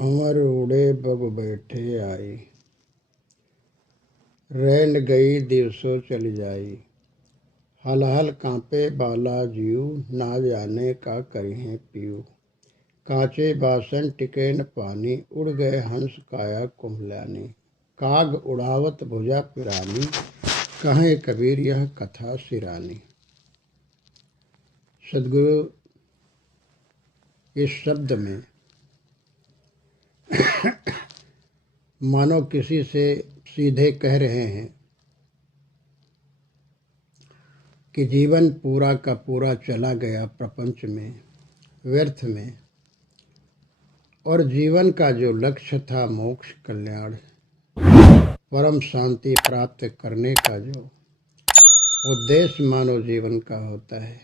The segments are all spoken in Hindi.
भंवर उड़े बग बैठे आई, रैन गई दिवसों चली जाई। हल हल कांपे बाला जीव, ना जाने का करें पीऊ। कांचे बासन टिके न पानी, उड़ गए हंस काया कुम्भलानी। काग उड़ावत भुजा पिरानी, कहें कबीर यह कथा सिरानी। सदगुरु इस शब्द में मानो किसी से सीधे कह रहे हैं कि जीवन पूरा का पूरा चला गया प्रपंच में, व्यर्थ में, और जीवन का जो लक्ष्य था मोक्ष, कल्याण, परम शांति प्राप्त करने का जो उद्देश्य मानव जीवन का होता है,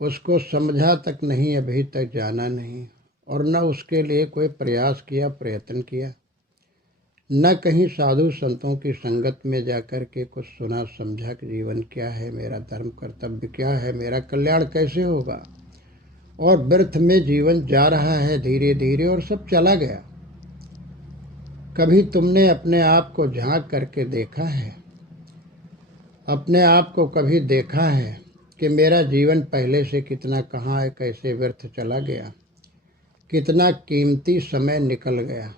उसको समझा तक नहीं, अभी तक जाना नहीं, और न उसके लिए कोई प्रयास किया, प्रयत्न किया, न कहीं साधु संतों की संगत में जाकर के कुछ सुना समझा कि जीवन क्या है, मेरा धर्म कर्तव्य क्या है, मेरा कल्याण कैसे होगा। और व्यर्थ में जीवन जा रहा है धीरे धीरे, और सब चला गया। कभी तुमने अपने आप को झांक करके देखा है? अपने आप को कभी देखा है कि मेरा जीवन पहले से कितना कहाँ है, कैसे व्यर्थ चला गया, कितना कीमती समय निकल गया,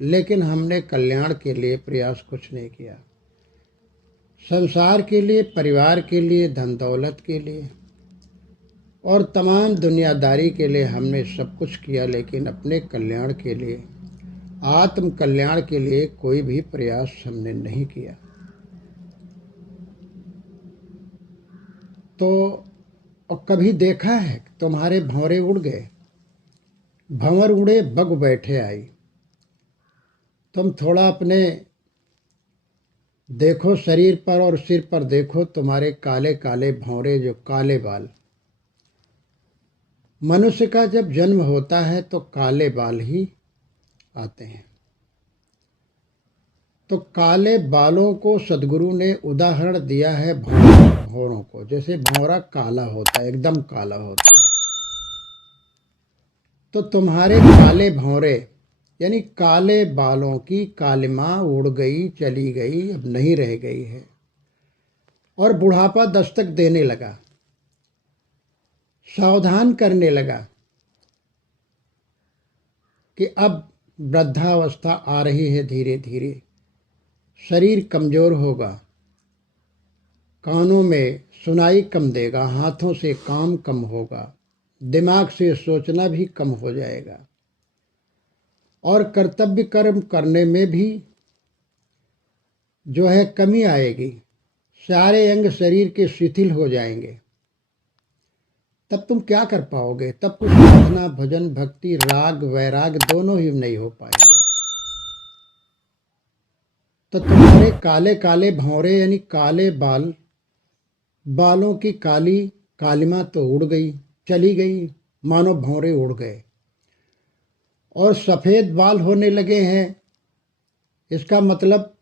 लेकिन हमने कल्याण के लिए प्रयास कुछ नहीं किया। संसार के लिए, परिवार के लिए, धन दौलत के लिए और तमाम दुनियादारी के लिए हमने सब कुछ किया, लेकिन अपने कल्याण के लिए, आत्म कल्याण के लिए कोई भी प्रयास हमने नहीं किया। तो और कभी देखा है तुम्हारे भंवरे उड़ गए? भंवर उड़े बग बैठे आई। तुम थोड़ा अपने देखो शरीर पर और सिर पर देखो, तुम्हारे काले काले भंवरे, जो काले बाल। मनुष्य का जब जन्म होता है तो काले बाल ही आते हैं। तो काले बालों को सदगुरु ने उदाहरण दिया है भंवरों को। जैसे भंवरा काला होता है, एकदम काला होता है, तो तुम्हारे काले भंवरे यानी काले बालों की कालिमा उड़ गई, चली गई, अब नहीं रह गई है, और बुढ़ापा दस्तक देने लगा, सावधान करने लगा कि अब वृद्धावस्था आ रही है धीरे धीरे, शरीर कमजोर होगा, कानों में सुनाई कम देगा, हाथों से काम कम होगा, दिमाग से सोचना भी कम हो जाएगा, और कर्तव्य कर्म करने में भी जो है कमी आएगी, सारे अंग शरीर के शिथिल हो जाएंगे। तब तुम क्या कर पाओगे? तब कुछ साधना, भजन, भक्ति, राग, वैराग दोनों ही नहीं हो पाएंगे। तो तुम्हारे काले काले भंवरे यानी काले बाल, बालों की काली कालिमा तो उड़ गई, चली गई, मानो भंवरे उड़ गए, और सफेद बाल होने लगे हैं। इसका मतलब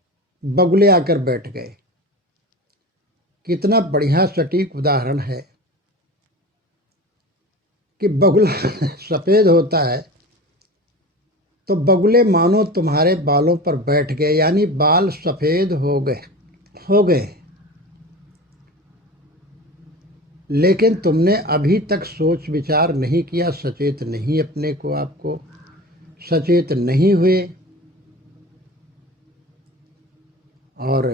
बगुले आकर बैठ गए। कितना बढ़िया सटीक उदाहरण है कि बगुला सफेद होता है तो बगुले मानो तुम्हारे बालों पर बैठ गए, यानी बाल सफेद हो गए। लेकिन तुमने अभी तक सोच विचार नहीं किया, सचेत नहीं, अपने को आपको सचेत नहीं हुए, और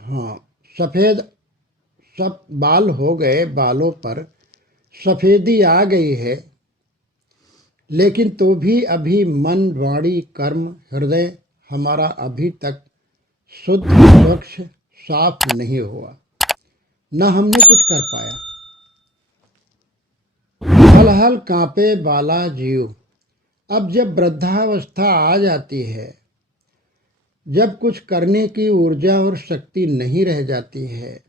हाँ, सफेद सब बाल हो गए, बालों पर सफेदी आ गई है, लेकिन तो भी अभी मन, वाणी, कर्म, हृदय हमारा अभी तक शुद्ध, स्वच्छ, साफ नहीं हुआ, न हमने कुछ कर पाया। हल हल कांपे बाला जीव। अब जब वृद्धावस्था आ जाती है, जब कुछ करने की ऊर्जा और शक्ति नहीं रह जाती है,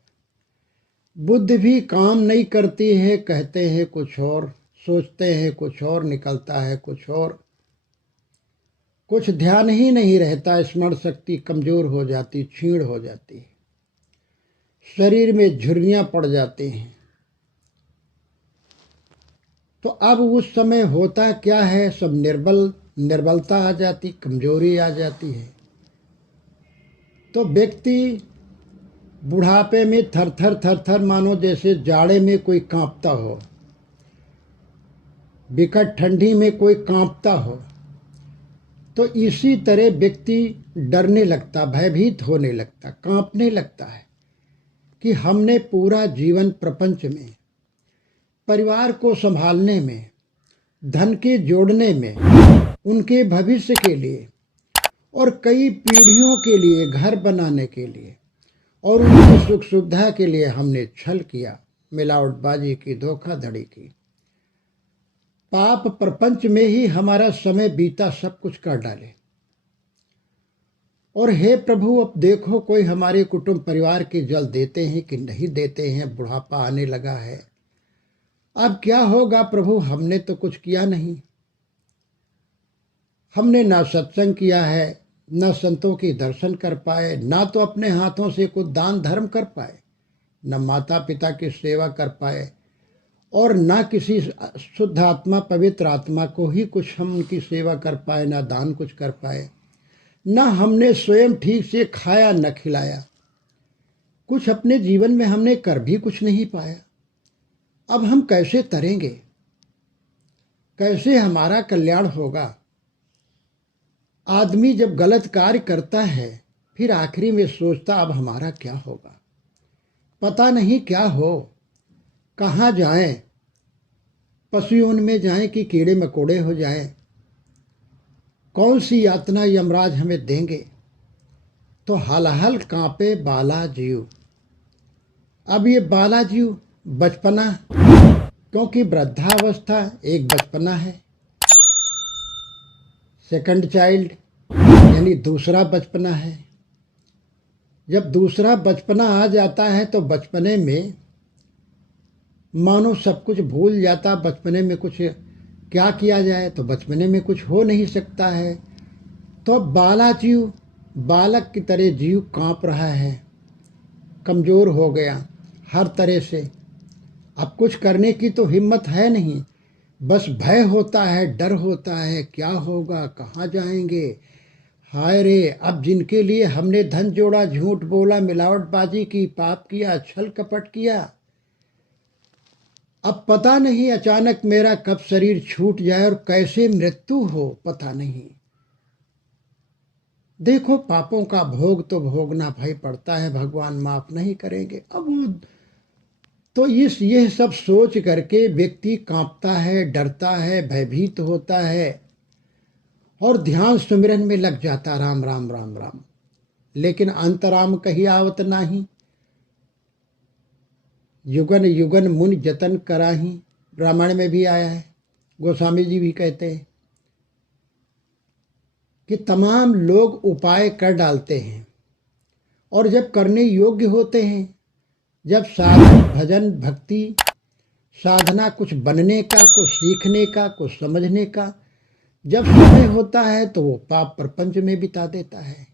बुद्धि भी काम नहीं करती है, कहते हैं कुछ और, सोचते हैं कुछ और, निकलता है कुछ और, कुछ ध्यान ही नहीं रहता, स्मरण शक्ति कमजोर हो जाती, क्षीण हो जाती है, शरीर में झुर्रियाँ पड़ जाती हैं। तो अब उस समय होता क्या है, सब निर्बलता आ जाती, कमजोरी आ जाती है। तो व्यक्ति बुढ़ापे में थर थर मानो जैसे जाड़े में कोई कांपता हो, विकट ठंडी में कोई कांपता हो, तो इसी तरह व्यक्ति डरने लगता, भयभीत होने लगता, कांपने लगता है कि हमने पूरा जीवन प्रपंच में, परिवार को संभालने में, धन के जोड़ने में, उनके भविष्य के लिए और कई पीढ़ियों के लिए घर बनाने के लिए और उनकी सुख सुविधा के लिए हमने छल किया, मिलावटबाजी की, धोखाधड़ी की, पाप प्रपंच में ही हमारा समय बीता, सब कुछ कर डाले। और हे प्रभु, अब देखो कोई हमारे कुटुंब परिवार के जल देते हैं कि नहीं देते हैं, बुढ़ापा आने लगा है, अब क्या होगा प्रभु, हमने तो कुछ किया नहीं, हमने ना सत्संग किया है, न संतों के दर्शन कर पाए, ना तो अपने हाथों से कुछ दान धर्म कर पाए, न माता पिता की सेवा कर पाए, और ना किसी शुद्ध आत्मा पवित्र आत्मा को ही कुछ हम उनकी सेवा कर पाए, ना दान कुछ कर पाए, ना हमने स्वयं ठीक से खाया न खिलाया, कुछ अपने जीवन में हमने कर भी कुछ नहीं पाया। अब हम कैसे तरेंगे, कैसे हमारा कल्याण होगा? आदमी जब गलत कार्य करता है फिर आखिरी में सोचता अब हमारा क्या होगा, पता नहीं क्या हो, कहाँ जाएं, पशुओं में जाएं कि कीड़े मकोड़े हो जाएं, कौन सी यातना यमराज हमें देंगे। तो हल हल कांपे बाला जीव। अब ये बाला जीव बचपना, क्योंकि वृद्धावस्था एक बचपना है, सेकंड चाइल्ड यानी दूसरा बचपना है। जब दूसरा बचपना आ जाता है तो बचपने में मानो सब कुछ भूल जाता, बचपने में कुछ क्या किया जाए, तो बचपने में कुछ हो नहीं सकता है। तो बाला जीव, बालक की तरह जीव कांप रहा है, कमज़ोर हो गया हर तरह से, अब कुछ करने की तो हिम्मत है नहीं, बस भय होता है, डर होता है, क्या होगा, कहाँ जाएंगे, हाय रे। अब जिनके लिए हमने धन जोड़ा, झूठ बोला, मिलावटबाजी की, पाप किया, छल कपट किया, अब पता नहीं अचानक मेरा कब शरीर छूट जाए और कैसे मृत्यु हो, पता नहीं। देखो पापों का भोग तो भोगना भाई पड़ता है, भगवान माफ नहीं करेंगे। अब तो ये सब सोच करके व्यक्ति कांपता है, डरता है, भयभीत होता है और ध्यान सुमिरन में लग जाता, राम राम राम राम। लेकिन अंतराम कही आवत नाही, युगन युगन मुनि जतन कराही, रामायण में भी आया है, गोस्वामी जी भी कहते हैं कि तमाम लोग उपाय कर डालते हैं और जब करने योग्य होते हैं, जब साधन भजन भक्ति साधना कुछ बनने का, कुछ सीखने का, कुछ समझने का जब समय होता है तो वो पाप प्रपंच में बिता देता है।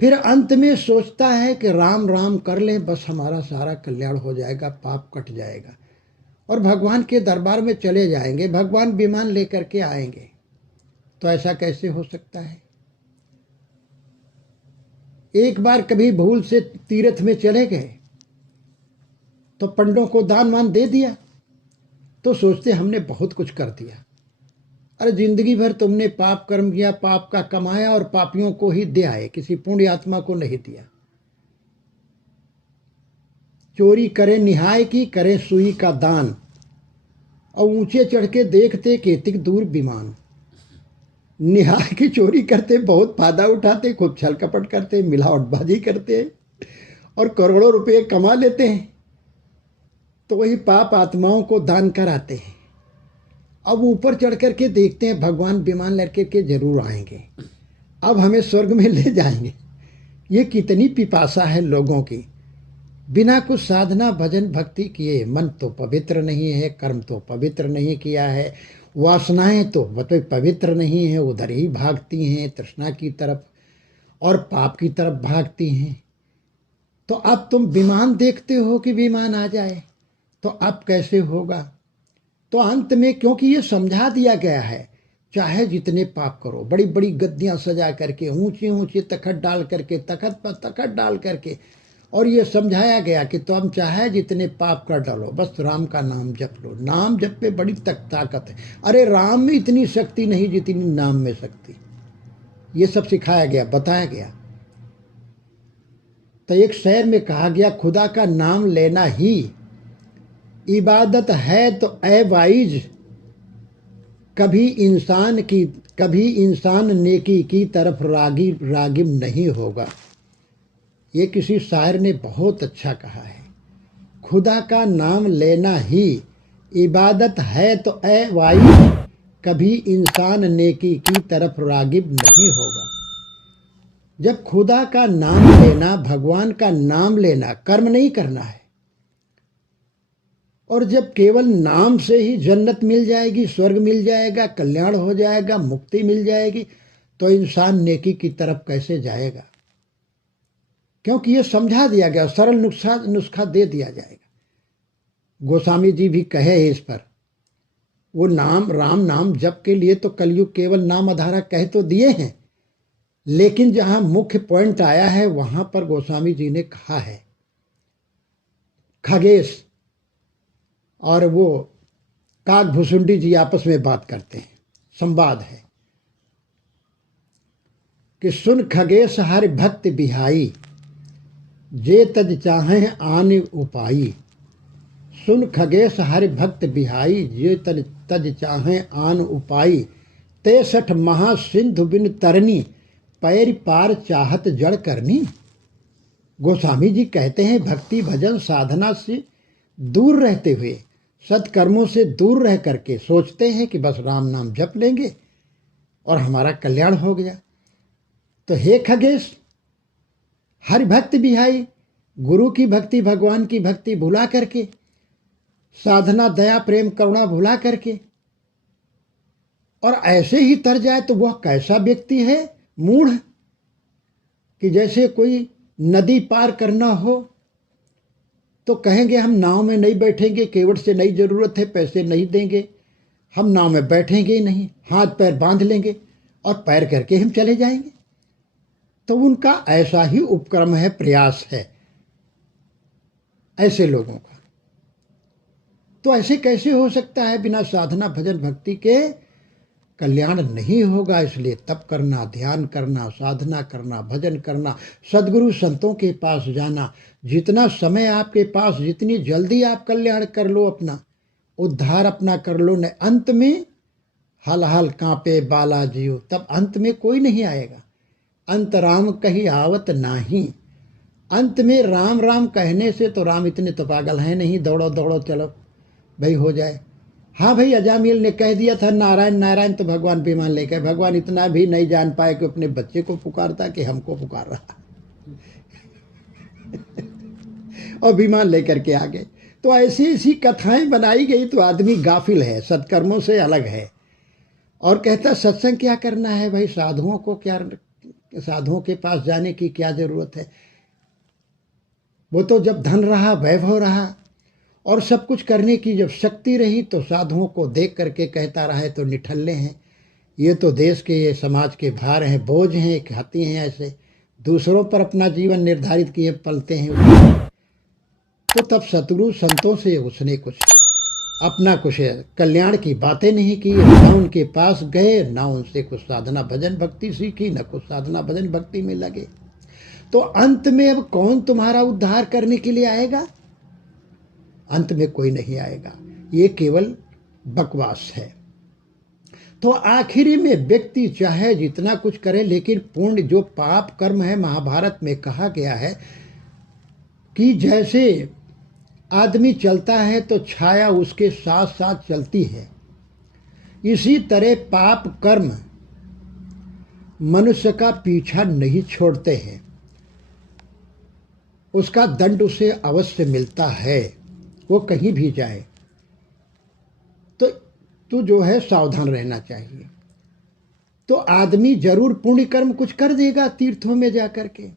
फिर अंत में सोचता है कि राम राम कर लें, बस हमारा सारा कल्याण हो जाएगा, पाप कट जाएगा और भगवान के दरबार में चले जाएंगे, भगवान विमान लेकर के आएंगे। तो ऐसा कैसे हो सकता है? एक बार कभी भूल से तीर्थ में चले गए तो पंडों को दान वान दे दिया तो सोचते हमने बहुत कुछ कर दिया। अरे जिंदगी भर तुमने पाप कर्म किया, पाप का कमाया और पापियों को ही दे आए, किसी पुण्य आत्मा को नहीं दिया। चोरी करे निहाय की, करे सुई का दान, और ऊंचे चढ़ के देखते केतिक दूर विमान। निहाय की चोरी करते, बहुत फायदा उठाते, खूब छल कपट करते, मिलावटबाजी करते और करोड़ों रुपए कमा लेते हैं, तो वही पाप आत्माओं को दान कराते हैं। अब ऊपर चढ़ करके देखते हैं भगवान विमान लेकर के जरूर आएंगे, अब हमें स्वर्ग में ले जाएंगे। ये कितनी पिपासा है लोगों की। बिना कुछ साधना भजन भक्ति किए मन तो पवित्र नहीं है, कर्म तो पवित्र नहीं किया है, वासनाएं तो पवित्र नहीं है, उधर ही भागती हैं तृष्णा की तरफ और पाप की तरफ भागती हैं। तो अब तुम विमान देखते हो कि विमान आ जाए, तो अब कैसे होगा? तो अंत में क्योंकि ये समझा दिया गया है, चाहे जितने पाप करो, बड़ी बड़ी गद्दियां सजा करके, ऊंची ऊंची तखत डाल करके, तखत पर तखत डाल करके, और ये समझाया गया कि तुम चाहे जितने पाप कर डालो, बस राम का नाम जप लो। नाम जप पे बड़ी ताकत है। अरे राम में इतनी शक्ति नहीं जितनी नाम में शक्ति। ये सब सिखाया गया, बताया गया। तो एक शेर में कहा गया, खुदा का नाम लेना ही इबादत है तो ए वाइज, कभी इंसान नेकी की तरफ रागिब नहीं होगा। ये किसी शायर ने बहुत अच्छा कहा है। खुदा का नाम लेना ही इबादत है तो ए वाइज, कभी इंसान नेकी की तरफ रागिब नहीं होगा। जब खुदा का नाम लेना, भगवान का नाम लेना, कर्म नहीं करना है, और जब केवल नाम से ही जन्नत मिल जाएगी, स्वर्ग मिल जाएगा, कल्याण हो जाएगा, मुक्ति मिल जाएगी, तो इंसान नेकी की तरफ कैसे जाएगा? क्योंकि ये समझा दिया गया, सरल नुस्खा दे दिया जाएगा। गोस्वामी जी भी कहे इस पर, वो नाम, राम नाम जप के लिए तो कलयुग केवल नाम आधारा कह तो दिए हैं, लेकिन जहां मुख्य पॉइंट आया है वहां पर गोस्वामी जी ने कहा है, खगेश और वो काकभूषुंडी जी आपस में बात करते हैं, संवाद है कि सुन खगेश हरि भक्त बिहाई, जे तज चाहे आन उपाई। सुन खगेश हरि भक्त बिहाई, जे तज चाहे आन उपाई। 63 महासिंधु बिन तरनी, पैर पार चाहत जड़ करनी। गोस्वामी जी कहते हैं, भक्ति भजन साधना से दूर रहते हुए, सत्कर्मों से दूर रह करके सोचते हैं कि बस राम नाम जप लेंगे और हमारा कल्याण हो गया। तो हे खगेश, हरि भक्त बिहाई, गुरु की भक्ति, भगवान की भक्ति भुला करके, साधना, दया, प्रेम, करुणा भुला करके, और ऐसे ही तर जाए तो वह कैसा व्यक्ति है? मूढ़, कि जैसे कोई नदी पार करना हो तो कहेंगे हम नाव में नहीं बैठेंगे, केवट से नहीं जरूरत है, पैसे नहीं देंगे, हम नाव में बैठेंगे ही नहीं, हाथ पैर बांध लेंगे और पैर करके हम चले जाएंगे। तो उनका ऐसा ही उपक्रम है, प्रयास है ऐसे लोगों का। तो ऐसे कैसे हो सकता है? बिना साधना भजन भक्ति के कल्याण नहीं होगा। इसलिए तप करना, ध्यान करना, साधना करना, भजन करना, सद्गुरु संतों के पास जाना, जितना समय आपके पास, जितनी जल्दी आप कल्याण कर लो, अपना उद्धार अपना कर लो, न अंत में हल हल कांपे बाला जियो, तब अंत में कोई नहीं आएगा। अंत राम कही आवत नाही, अंत में राम राम कहने से तो राम इतने तो पागल हैं नहीं, दौड़ो दौड़ो चलो भाई हो जाए। हाँ भाई, अजामिल ने कह दिया था नारायण नारायण, तो भगवान विमान लेकर, भगवान इतना भी नहीं जान पाए कि अपने बच्चे को पुकारता कि हमको पुकार रहा और विमान लेकर के आ गए। तो ऐसी ऐसी कथाएं बनाई गई तो आदमी गाफिल है, सत्कर्मों से अलग है, और कहता सत्संग क्या करना है भाई, साधुओं को क्या, साधुओं के पास जाने की क्या जरूरत है? वो तो जब धन रहा, वैभव रहा और सब कुछ करने की जब शक्ति रही, तो साधुओं को देख करके कहता रहा है तो निठल्ले हैं, ये तो देश के, ये समाज के भार हैं, बोझ हैं, खाती हैं, ऐसे दूसरों पर अपना जीवन निर्धारित किए पलते हैं। तो तब सतगुरु संतों से उसने कुछ अपना कुछ कल्याण की बातें नहीं की, ना उनके पास गए, ना उनसे कुछ साधना भजन भक्ति सीखी, ना कुछ साधना भजन भक्ति में लगे। तो अंत में अब कौन तुम्हारा उद्धार करने के लिए आएगा? अंत में कोई नहीं आएगा, ये केवल बकवास है। तो आखिरी में व्यक्ति चाहे जितना कुछ करे, लेकिन पुण्य जो पाप कर्म है, महाभारत में कहा गया है कि जैसे आदमी चलता है तो छाया उसके साथ साथ चलती है, इसी तरह पाप कर्म मनुष्य का पीछा नहीं छोड़ते हैं, उसका दंड उसे अवश्य मिलता है, वो कहीं भी जाए। तो तू जो है सावधान रहना चाहिए। तो आदमी जरूर पुण्य कर्म कुछ कर देगा तीर्थों में जाकर के,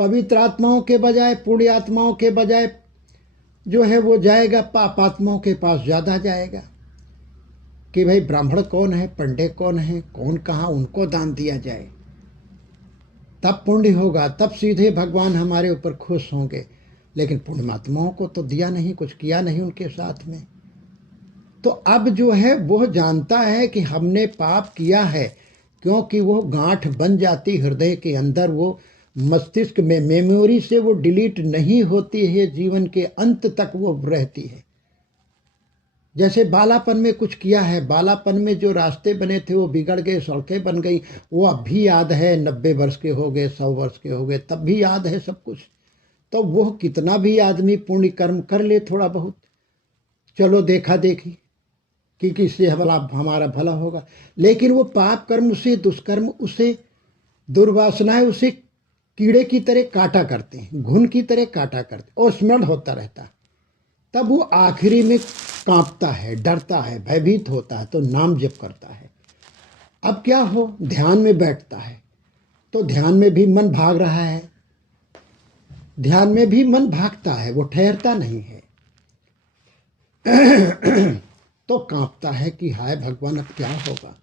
पवित्र आत्माओं के बजाय, पुण्य आत्माओं के बजाय जो है वो जाएगा पाप आत्माओं के पास ज़्यादा जाएगा कि भाई ब्राह्मण कौन है, पंडित कौन है, कौन कहाँ, उनको दान दिया जाए, तब पुण्य होगा, तब सीधे भगवान हमारे ऊपर खुश होंगे। लेकिन पुण्यात्माओं को तो दिया नहीं, कुछ किया नहीं उनके साथ में। तो अब जो है वो जानता है कि हमने पाप किया है, क्योंकि वो गांठ बन जाती हृदय के अंदर, वो मस्तिष्क में मेमोरी से वो डिलीट नहीं होती है, जीवन के अंत तक वो रहती है। जैसे बालापन में कुछ किया है, बालापन में जो रास्ते बने थे वो बिगड़ गए, सड़कें बन गई, वो अब भी याद है, 90 वर्ष के हो गए, 100 वर्ष के हो गए, तब भी याद है सब कुछ। तो वो कितना भी आदमी पुण्य कर्म कर ले थोड़ा बहुत, चलो देखा देखी कि किससे हमारा भला होगा, लेकिन वो पाप कर्म उसे, दुष्कर्म उसे, दुर्वासनाएं उसे कीड़े की तरह काटा करते हैं, घुन की तरह काटा करते, और स्मरण होता रहता है। तब वो आखिरी में कांपता है, डरता है, भयभीत होता है, तो नाम जप करता है। अब क्या हो, ध्यान में बैठता है, तो ध्यान में भी मन भाग रहा है, ध्यान में भी मन भागता है, वो ठहरता नहीं है। तो कांपता है कि हाय भगवान अब क्या होगा,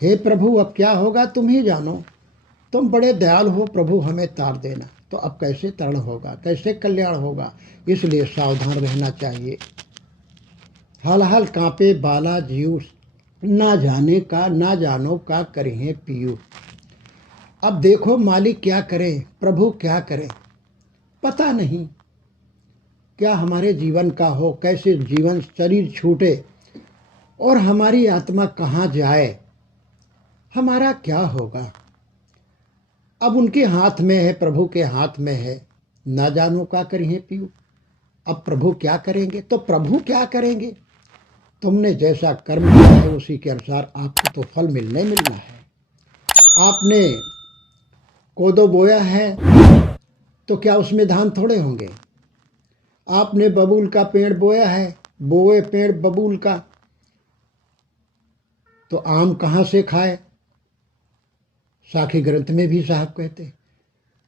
हे प्रभु अब क्या होगा, तुम ही जानो, तुम बड़े दयालु हो प्रभु, हमें तार देना। तो अब कैसे तरण होगा, कैसे कल्याण होगा, इसलिए सावधान रहना चाहिए। हल हल कांपे बाला जीव, ना जाने का ना जानो का करें पियू। अब देखो मालिक क्या करें, प्रभु क्या करें, पता नहीं क्या हमारे जीवन का हो, कैसे जीवन शरीर छूटे और हमारी आत्मा कहाँ जाए, हमारा क्या होगा। अब उनके हाथ में है, प्रभु के हाथ में है, ना जानो का करिए पियू। अब प्रभु क्या करेंगे, तो प्रभु क्या करेंगे, तुमने जैसा कर्म किया है उसी के अनुसार आपको तो फल मिलना है। आपने कोदो बोया है तो क्या उसमें धान थोड़े होंगे, आपने बबूल का पेड़ बोया है, बोए पेड़ बबूल का, तो आम कहाँ से खाए। साखी ग्रंथ में भी साहब कहते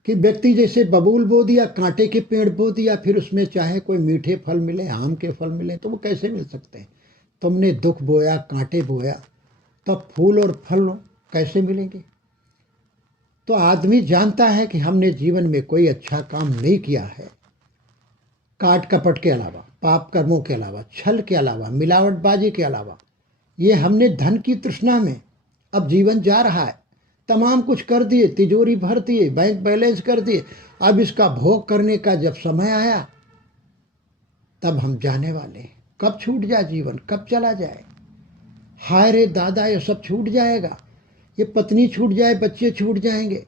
कि व्यक्ति जैसे बबूल बो दिया, कांटे के पेड़ बो दिया, फिर उसमें चाहे कोई मीठे फल मिले, आम के फल मिले, तो वो कैसे मिल सकते हैं। तुमने दुख बोया, कांटे बोया, तब फूल और फल कैसे मिलेंगे। तो आदमी जानता है कि हमने जीवन में कोई अच्छा काम नहीं किया है, काट कपट के अलावा, पाप कर्मों के अलावा, छल के अलावा, मिलावटबाजी के अलावा, ये हमने धन की तृष्णा में अब जीवन जा रहा है, तमाम कुछ कर दिए, तिजोरी भर दिए, बैंक बैलेंस कर दिए। अब इसका भोग करने का जब समय आया तब हम जाने वाले हैं। कब छूट जाए जीवन, कब चला जाए, हाय रे दादा, ये सब छूट जाएगा, ये पत्नी छूट जाए, बच्चे छूट जाएंगे,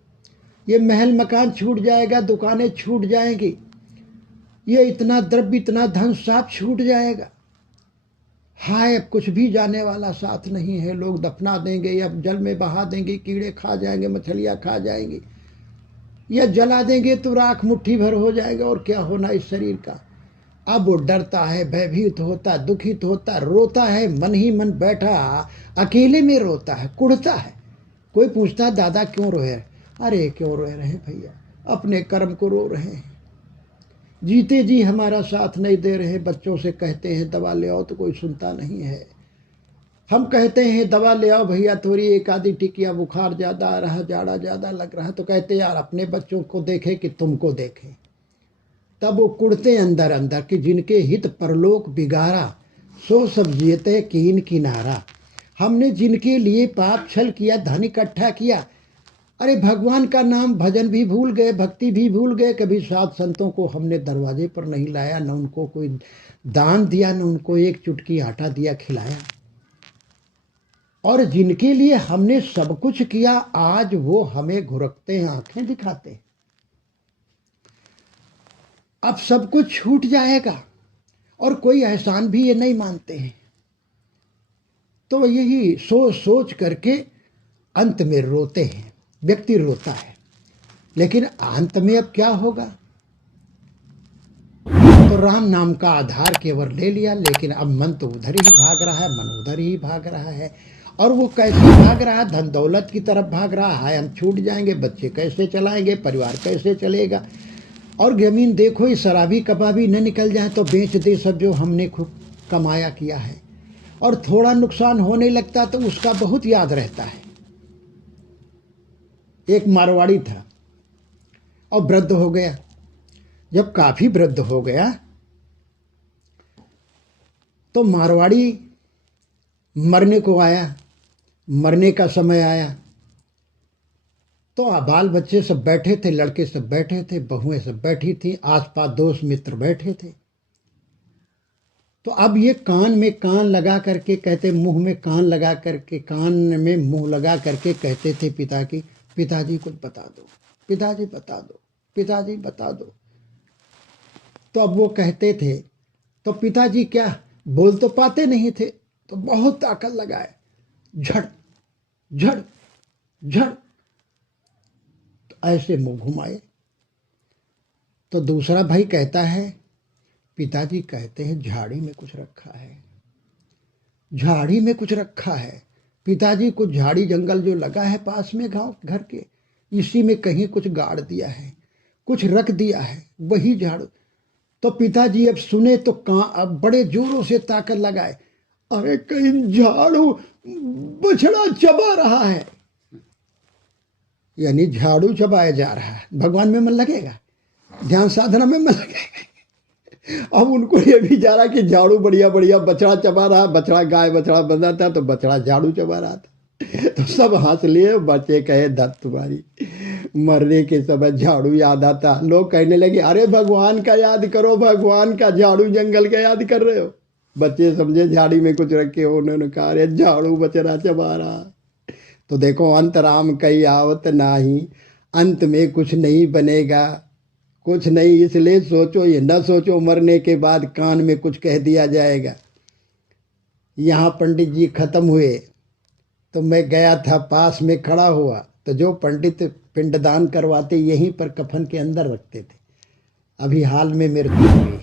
ये महल मकान छूट जाएगा, दुकानें छूट जाएंगी, ये इतना द्रव्य, इतना धन सब छूट जाएगा। हाय अब कुछ भी जाने वाला साथ नहीं है, लोग दफना देंगे या जल में बहा देंगे, कीड़े खा जाएंगे, मछलियाँ खा जाएंगी, या जला देंगे तो राख मुट्ठी भर हो जाएगा, और क्या होना इस शरीर का। अब वो डरता है, भयभीत होता, दुखित होता, रोता है, मन ही मन बैठा अकेले में रोता है, कुढ़ता है। कोई पूछता दादा क्यों रोए, अरे क्यों रोए रहे भैया, अपने कर्म को रो रहे हैं, जीते जी हमारा साथ नहीं दे रहे। बच्चों से कहते हैं दवा ले आओ तो कोई सुनता नहीं है, हम कहते हैं दवा ले आओ भैया, थोड़ी एक आधी टिकिया, बुखार ज़्यादा आ रहा, जाड़ा ज़्यादा लग रहा, तो कहते यार अपने बच्चों को देखे कि तुमको देखें। तब वो कुड़ते अंदर अंदर कि जिनके हित परलोक बिगाड़ा, सो सब जीते कीन किनारा। हमने जिनके लिए पाप छल किया, धन इकट्ठा किया, अरे भगवान का नाम भजन भी भूल गए, भक्ति भी भूल गए, कभी साध संतों को हमने दरवाजे पर नहीं लाया, न उनको कोई दान दिया, न उनको एक चुटकी आटा दिया खिलाया। और जिनके लिए हमने सब कुछ किया, आज वो हमें घुरकते हैं, आंखें दिखाते हैं। अब सब कुछ छूट जाएगा और कोई एहसान भी ये नहीं मानते हैं। तो यही सोच सोच करके अंत में रोते हैं, व्यक्ति रोता है। लेकिन अंत में अब क्या होगा, तो राम नाम का आधार केवल ले लिया, लेकिन अब मन तो उधर ही भाग रहा है, मन उधर ही भाग रहा है। और वो कैसे भाग रहा, धन दौलत की तरफ भाग रहा, हाय हम छूट जाएंगे, बच्चे कैसे चलाएंगे, परिवार कैसे चलेगा, और ज़मीन देखो ये शराबी कबाबी न निकल जाए तो बेच दे सब जो हमने खूब कमाया किया है। और थोड़ा नुकसान होने लगता तो उसका बहुत याद रहता है। एक मारवाड़ी था और वृद्ध हो गया। जब काफ़ी वृद्ध हो गया तो मारवाड़ी मरने को आया, मरने का समय आया तो बाल बच्चे सब बैठे थे, लड़के सब बैठे थे, बहुएं सब बैठी थी, आसपास दोस्त मित्र बैठे थे। तो अब ये कान में कान लगा करके कहते, मुंह में कान लगा करके, कान में मुंह लगा करके कहते थे पिताजी कुछ बता दो, पिताजी बता दो, पिताजी बता दो। तो अब वो कहते थे तो पिताजी क्या बोल तो पाते नहीं थे, तो बहुत ताकत लगाए, झड़ झड़ झड़, तो ऐसे मुंह घुमाए। तो दूसरा भाई कहता है पिताजी कहते हैं झाड़ी में कुछ रखा है, झाड़ी में कुछ रखा है। पिताजी कुछ झाड़ी जंगल जो लगा है पास में गांव घर के, इसी में कहीं कुछ गाड़ दिया है, कुछ रख दिया है, वही झाड़ू। तो पिताजी अब सुने तो अब बड़े जोरों से ताकत लगाए, अरे कहीं झाड़ू बछड़ा चबा रहा है, यानी झाड़ू चबाया जा रहा है। भगवान में मन लगेगा, ध्यान साधना में मन लगेगा। अब उनको ये भी जा रहा कि झाड़ू बढ़िया बढ़िया बछड़ा चबा रहा, बछड़ा गाय बछड़ा बंधा था तो बछड़ा झाड़ू चबा रहा था। तो सब हंस लिए, बच्चे कहे दत्त तुम्हारी, मरने के समय झाड़ू याद आता। लोग कहने लगे अरे भगवान का याद करो, भगवान का, झाड़ू जंगल का याद कर रहे हो। बच्चे समझे झाड़ी में कुछ रखे हो, उन्होंने कहा अरे झाड़ू बछड़ा चबा रहा। तो देखो अंत राम कई आवत नाही, अंत में कुछ नहीं बनेगा, कुछ नहीं, इसलिए सोचो ये न सोचो मरने के बाद कान में कुछ कह दिया जाएगा। यहाँ पंडित जी खत्म हुए तो मैं गया था, पास में खड़ा हुआ, तो जो पंडित पिंडदान करवाते यहीं पर कफन के अंदर रखते थे। अभी हाल में मृत्यु हुई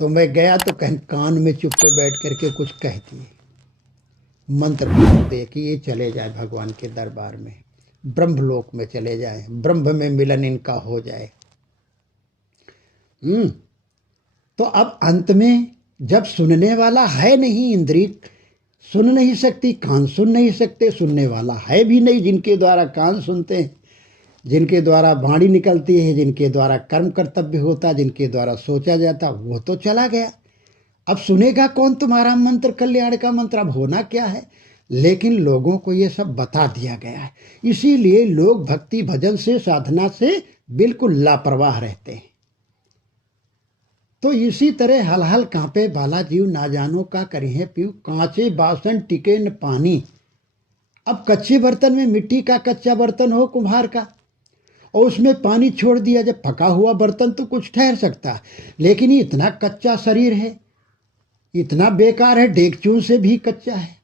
तो मैं गया तो कहीं कान में चुप पे बैठ करके कुछ कह दिए, मंत्र दे कि ये चले जाए भगवान के दरबार में, ब्रह्मलोक में चले जाए, ब्रह्म में मिलन इनका हो जाए। तो अब अंत में जब सुनने वाला है नहीं, इंद्रिय सुन नहीं सकती, कान सुन नहीं सकते, सुनने वाला है भी नहीं, जिनके द्वारा कान सुनते हैं, जिनके द्वारा वाणी निकलती है, जिनके द्वारा कर्म कर्तव्य होता, जिनके द्वारा सोचा जाता, वो तो चला गया। अब सुनेगा कौन तुम्हारा मंत्र, कल्याण का मंत्र? अब होना क्या है? लेकिन लोगों को ये सब बता दिया गया है, इसीलिए लोग भक्ति भजन से, साधना से बिल्कुल लापरवाह रहते हैं। तो इसी तरह हल हल कांपे बाला जीव, ना जानो का करिए पीऊ, कांचे बासन टिके न पानी। अब कच्चे बर्तन में, मिट्टी का कच्चा बर्तन हो कुम्हार का, और उसमें पानी छोड़ दिया, जब पका हुआ बर्तन तो कुछ ठहर सकता है, लेकिन इतना कच्चा शरीर है, इतना बेकार है, डेगचून से भी कच्चा है।